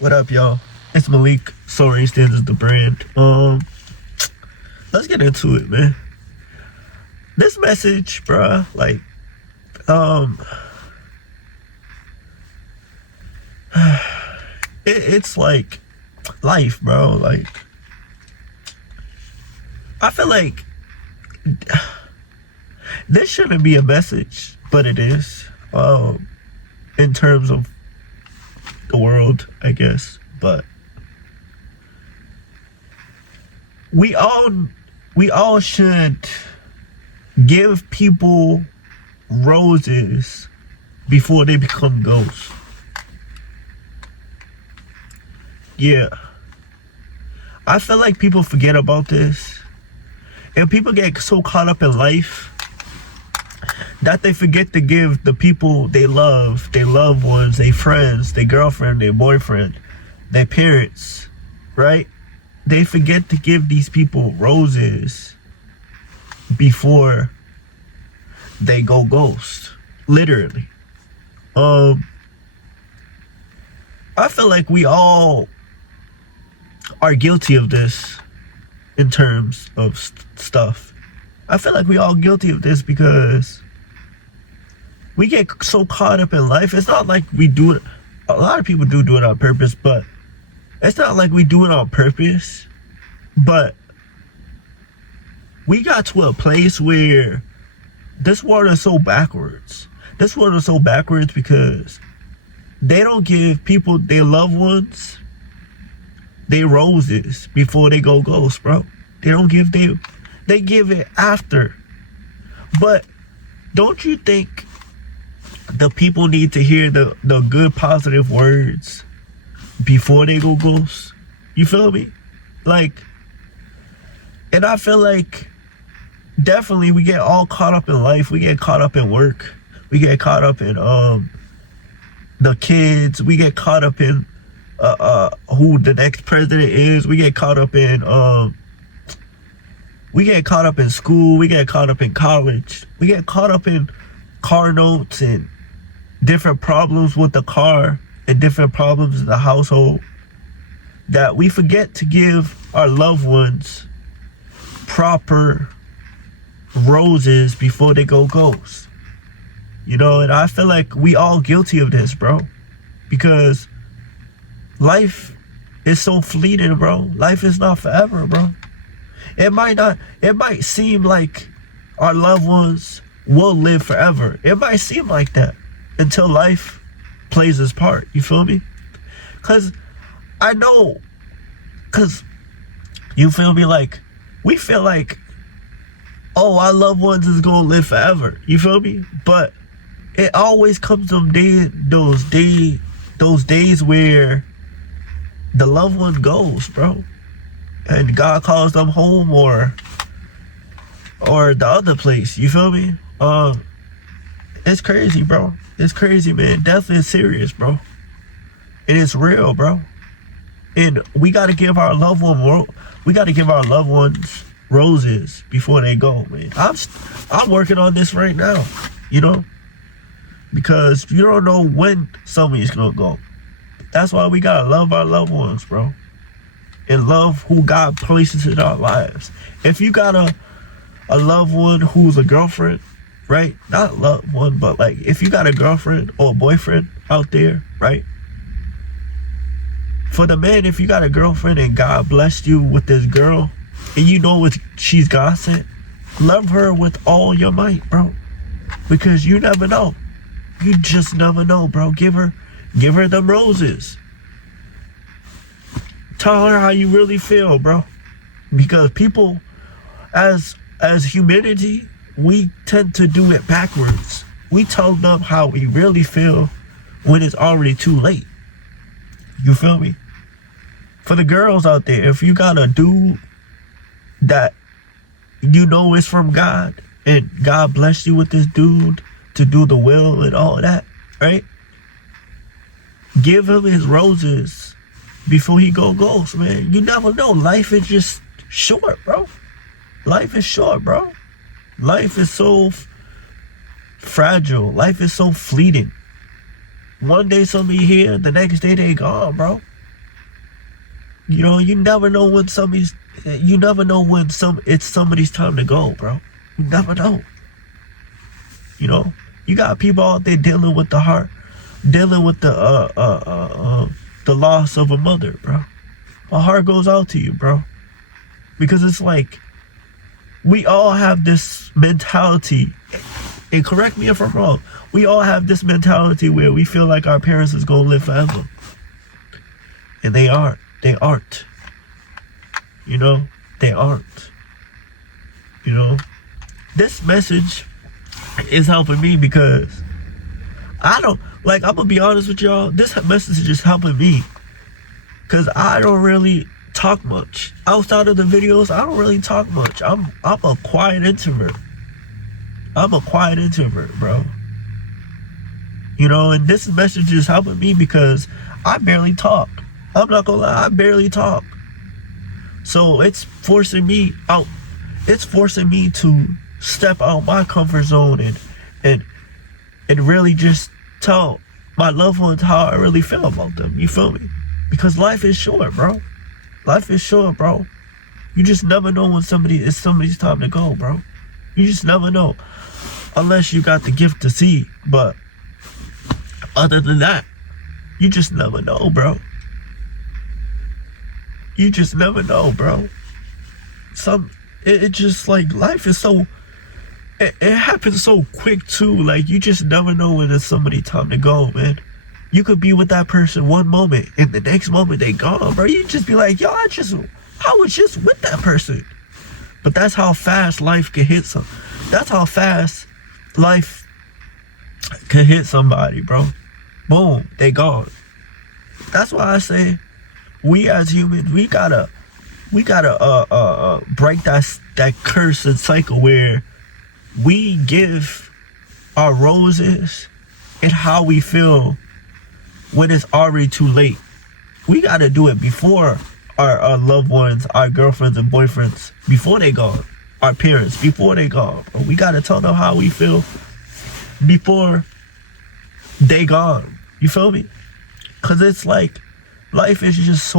What up, y'all? It's Malik. Sorry, stands the brand. Let's get into it, man. This message, bruh, like, it's like life, bro. Like, I feel like this shouldn't be a message, but it is. In terms of the world, I guess. But we all should give people roses before they become ghosts. Yeah. I feel like people forget about this. And people get so caught up in life that they forget to give the people they love, their loved ones, their friends, their girlfriend, their boyfriend, their parents, right? They forget to give these people roses before they go ghost. Literally. I feel like we all are guilty of this in terms of stuff. I feel like we all guilty of this because we get so caught up in life. It's not like we do it. A lot of people do it on purpose, but it's not like we do it on purpose. But we got to a place where this world is so backwards. This world is so backwards because they don't give people, their loved ones, their roses before they go ghost, bro. They don't give them. They give it after. But don't you think the people need to hear the good positive words before they go ghost? You feel me? Like, and I feel like definitely we get all caught up in life. We get caught up in work. We get caught up in the kids. We get caught up in who the next president is. We get caught up in school. We get caught up in college. We get caught up in car notes and different problems with the car and different problems in the household that we forget to give our loved ones proper roses before they go ghost. You know, and I feel like we all guilty of this, bro, because life is so fleeting, bro. Life is not forever, bro. It might seem like our loved ones will live forever. It might seem like that until life plays its part. You feel me? Cause you feel me, like we feel like, oh, our loved ones is gonna live forever. You feel me? But it always comes those days where the loved one goes, bro, and God calls them home or the other place. You feel me? It's crazy, bro. It's crazy, man. Death is serious, bro. And it's real, bro. And we gotta give our loved ones roses before they go, man. I'm working on this right now, you know, because you don't know when somebody's gonna go. That's why we gotta love our loved ones, bro, and love who God places in our lives. If you got a loved one who's a girlfriend, right? Not loved one, but like if you got a girlfriend or a boyfriend out there, right? For the man, if you got a girlfriend and God blessed you with this girl and you know she's God sent, love her with all your might, bro, because you never know. You just never know, bro. Give her them roses. Tell her how you really feel, bro, because people, as humanity, we tend to do it backwards. We tell them how we really feel when it's already too late. You feel me? For the girls out there, if you got a dude that you know is from God and God blessed you with this dude to do the will and all that, right? Give him his roses before he go ghost, man. You never know. Life is just short, bro. Life is short, bro. Life is so fragile. Life is so fleeting. One day somebody here, the next day they gone, bro. You know, you never know when it's somebody's time to go, bro. You never know. You know, you got people out there dealing with the loss of a mother, bro. My heart goes out to you, bro, because it's like we all have this mentality, and correct me if I'm wrong, we all have this mentality where we feel like our parents is gonna live forever, and they aren't. You know, they aren't. You know, this message is helping me because I'm gonna be honest with y'all, this message is just helping me because I don't really talk much. Outside of the videos, I don't really talk much. I'm a quiet introvert. Bro. You know, and this message is helping me because I barely talk. I'm not gonna lie, I barely talk. So it's forcing me to step out my comfort zone and really just tell my loved ones how I really feel about them. You feel me? Because life is short, bro. Life is short, bro. You just never know when it's somebody's time to go, bro. You just never know. Unless you got the gift to see. But other than that, you just never know, bro. You just never know, bro. It just like life is so, it happens so quick too. Like you just never know when it's somebody's time to go, man. You could be with that person one moment and the next moment they gone, bro. You just be like, yo, I was just with that person. But that's how fast life can hit that's how fast life can hit somebody, bro. Boom, they gone. That's why I say we as humans, we gotta break that curse and cycle where we give our roses and how we feel when it's already too late. We gotta do it before our loved ones, our girlfriends and boyfriends, before they gone. Our parents, before they gone. We gotta tell them how we feel before they gone. You feel me? Cause it's like life is just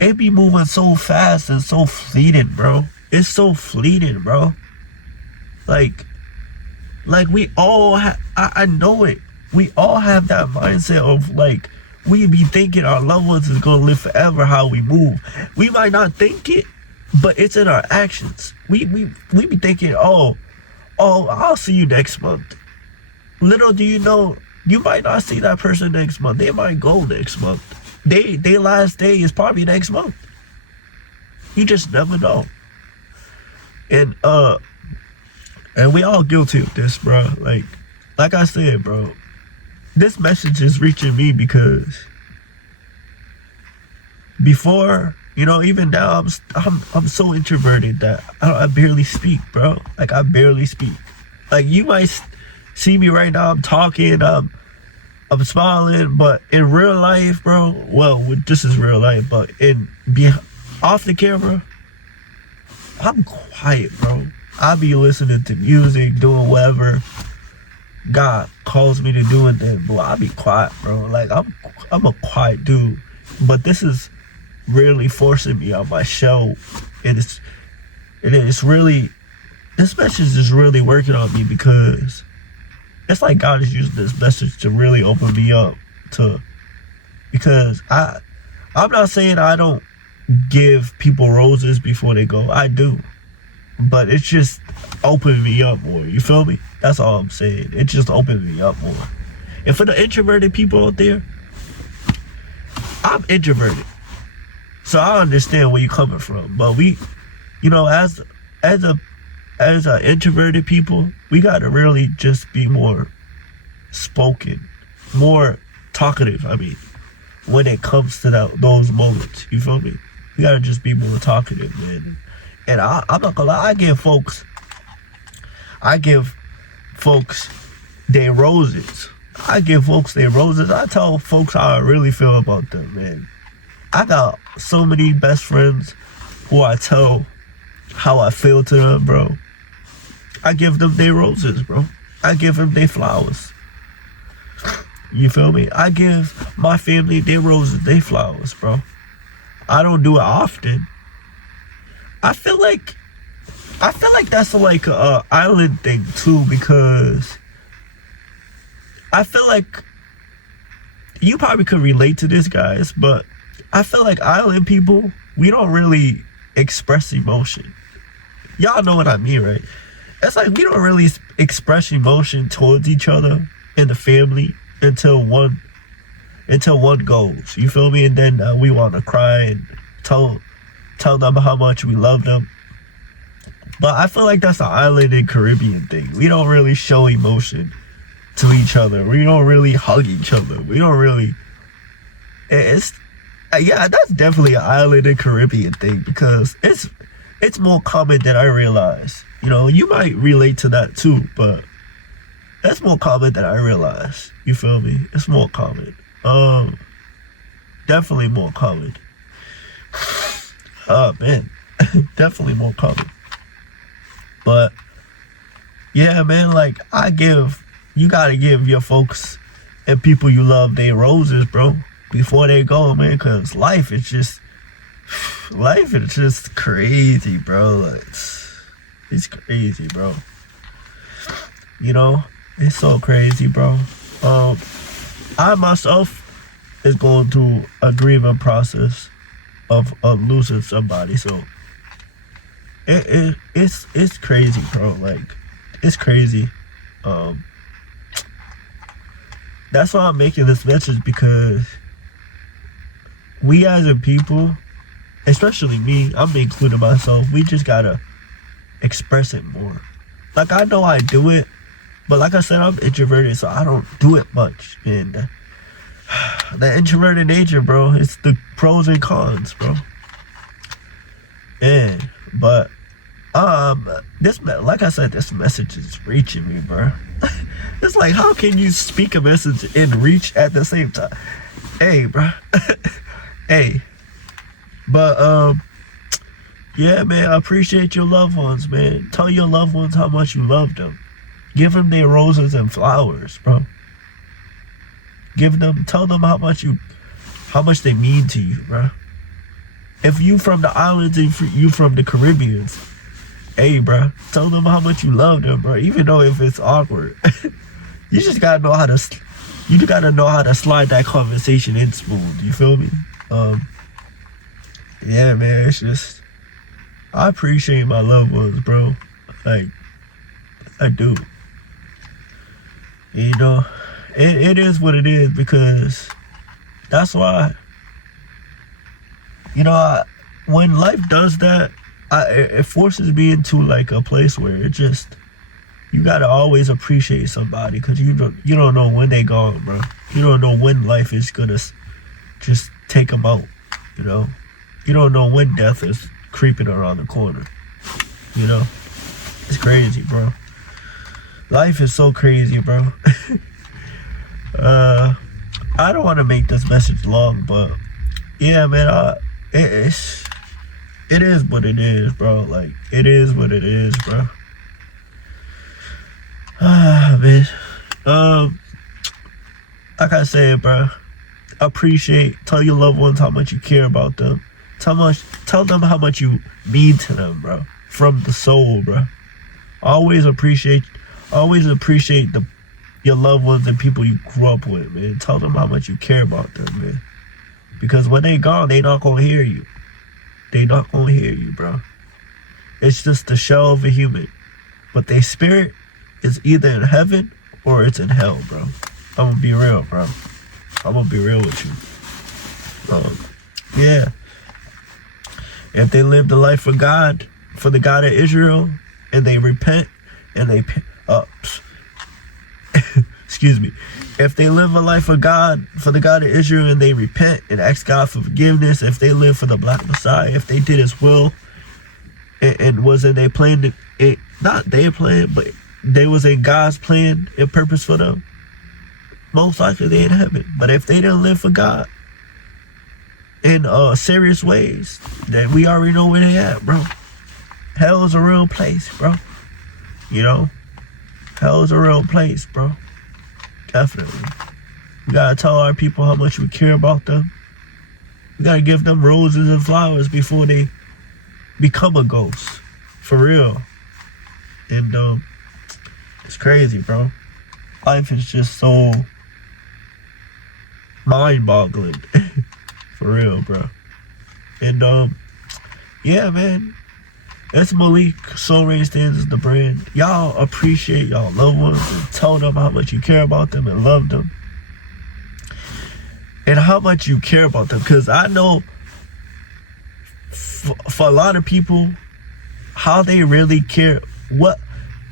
it be moving so fast and so fleeting, bro. It's so fleeting, bro. Like we all I know it. We all have that mindset of like, we be thinking our loved ones is gonna live forever how we move. We might not think it, but it's in our actions. We be thinking, oh, I'll see you next month. Little do you know, you might not see that person next month. They might go next month. They last day is probably next month. You just never know. And we all guilty of this, bro. Like I said, bro, this message is reaching me because before, you know, even now I'm so introverted that I barely speak, bro. Like I barely speak. Like you might see me right now, I'm talking, I'm smiling, but in real life, bro, well, this is real life, but off the camera, I'm quiet, bro. I be listening to music, doing whatever God calls me to do, and then, boy, I be quiet, bro. Like I'm a quiet dude, but this is really forcing me on my shell, and it's really, this message is really working on me because it's like God is using this message to really open me up because I'm not saying I don't give people roses before they go. I do. But it's just opened me up more. You feel me? That's all I'm saying. It just opened me up more. And for the introverted people out there, I'm introverted. So I understand where you're coming from. But we, you know, as a introverted people, we gotta really just be more spoken, more talkative. I mean, when it comes to those moments, you feel me? We gotta just be more talkative, man. And I'm not gonna lie, I give folks their roses. I tell folks how I really feel about them, man. I got so many best friends who I tell how I feel to them, bro. I give them their roses, bro. I give them their flowers. You feel me? I give my family their roses, their flowers, bro. I don't do it often. I feel like that's like a island thing too, because I feel like you probably could relate to this, guys, but I feel like island people, we don't really express emotion. Y'all know what I mean, right? It's like we don't really express emotion towards each other in the family until one goes. You feel me? And then we want to cry and tell them how much we love them. But I feel like that's an island and Caribbean thing. We don't really show emotion to each other. We don't really hug each other. We don't really. It's yeah, that's definitely an island and Caribbean thing, because it's more common than I realize. You know, you might relate to that too, but that's more common than I realize. You feel me? It's more common. Definitely more common. Oh man, definitely more common. But yeah, man, like you gotta give your folks and people you love their roses, bro, before they go, man, because life is just crazy, bro. Like, it's crazy, bro. You know, it's so crazy, bro. I myself is going through a grieving process of losing somebody, so it's crazy, bro. Like, it's crazy. That's why I'm making this message, because we as a people, especially me, I'm including myself, we just gotta express it more. Like, I know I do it, but like I said, I'm introverted, so I don't do it much. And the introverted nature, bro, it's the pros and cons, bro. And but like I said, this message is reaching me, bro. It's like, how can you speak a message and reach at the same time? Hey, bro. Hey. But yeah, man, I appreciate your loved ones, man. Tell your loved ones how much you love them. Give them their roses and flowers, bro. Tell them how much they mean to you, bro. If you from the islands and you from the Caribbean, hey, bro, tell them how much you love them, bro. Even though if it's awkward, you just gotta know how to slide that conversation in smooth. You feel me? Yeah, man. It's just, I appreciate my loved ones, bro. Like, I do. You know, it is what it is, because that's why, you know, when life does that, it forces me into like a place where it just, you gotta always appreciate somebody, because you don't know when they gone, bro. You don't know when life is gonna just take them out. You know, you don't know when death is creeping around the corner. You know, it's crazy, bro. Life is so crazy, bro. I don't want to make this message long, but yeah, man, it is what it is, bro. Like, it is what it is, bro. Man. Like I said, bro, tell your loved ones how much you care about them. Tell them how much you mean to them, bro. From the soul, bro. Always appreciate your loved ones and people you grew up with, man. Tell them how much you care about them, man. Because when they gone, they not gonna hear you. They not gonna hear you, bro. It's just the shell of a human. But their spirit is either in heaven or it's in hell, bro. I'm gonna be real, bro. I'm gonna be real with you. Yeah. If they live the life for God, for the God of Israel, and they repent, and they excuse me. If they live a life for God, for the God of Israel, and they repent and ask God for forgiveness, if they live for the Black Messiah, if they did His will, and was in their plan, not their plan, but they was in God's plan and purpose for them, most likely they in heaven. But if they didn't live for God in serious ways, then we already know where they at, bro. Hell is a real place, bro. You know, hell is a real place, bro. Definitely. We gotta tell our people how much we care about them. We gotta give them roses and flowers before they become a ghost. For real. And it's crazy, bro. Life is just so mind-boggling. For real, bro. And yeah, man. That's Malik. Soul Rain Stands as the brand. Y'all appreciate y'all loved ones and tell them how much you care about them and love them. And how much you care about them. Because I know for a lot of people, how they really care.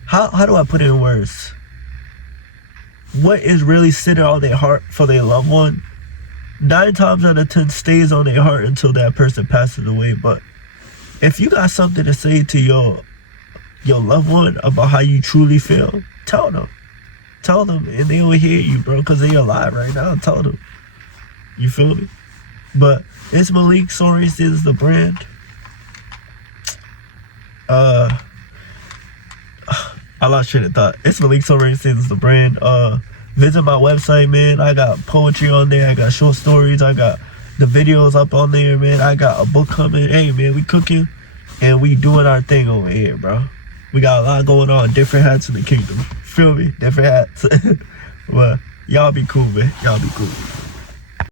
How do I put it in words? What is really sitting on their heart for their loved one, 9 times out of 10 stays on their heart until that person passes away. But if you got something to say to your loved one about how you truly feel, tell them. Tell them, and they will hear you, bro, because they alive right now. Tell them. You feel me? But it's Malik. Soul Rain Stands the brand. I lost train of thought. It's Malik. Soul Rain Stands the brand. Visit my website, man. I got poetry on there. I got short stories. I got the videos up on there, man. I got a book coming. Hey, man, we cooking and we doing our thing over here, bro. We got a lot going on. Different hats in the kingdom. Feel me? Different hats. But y'all be cool, man. Y'all be cool.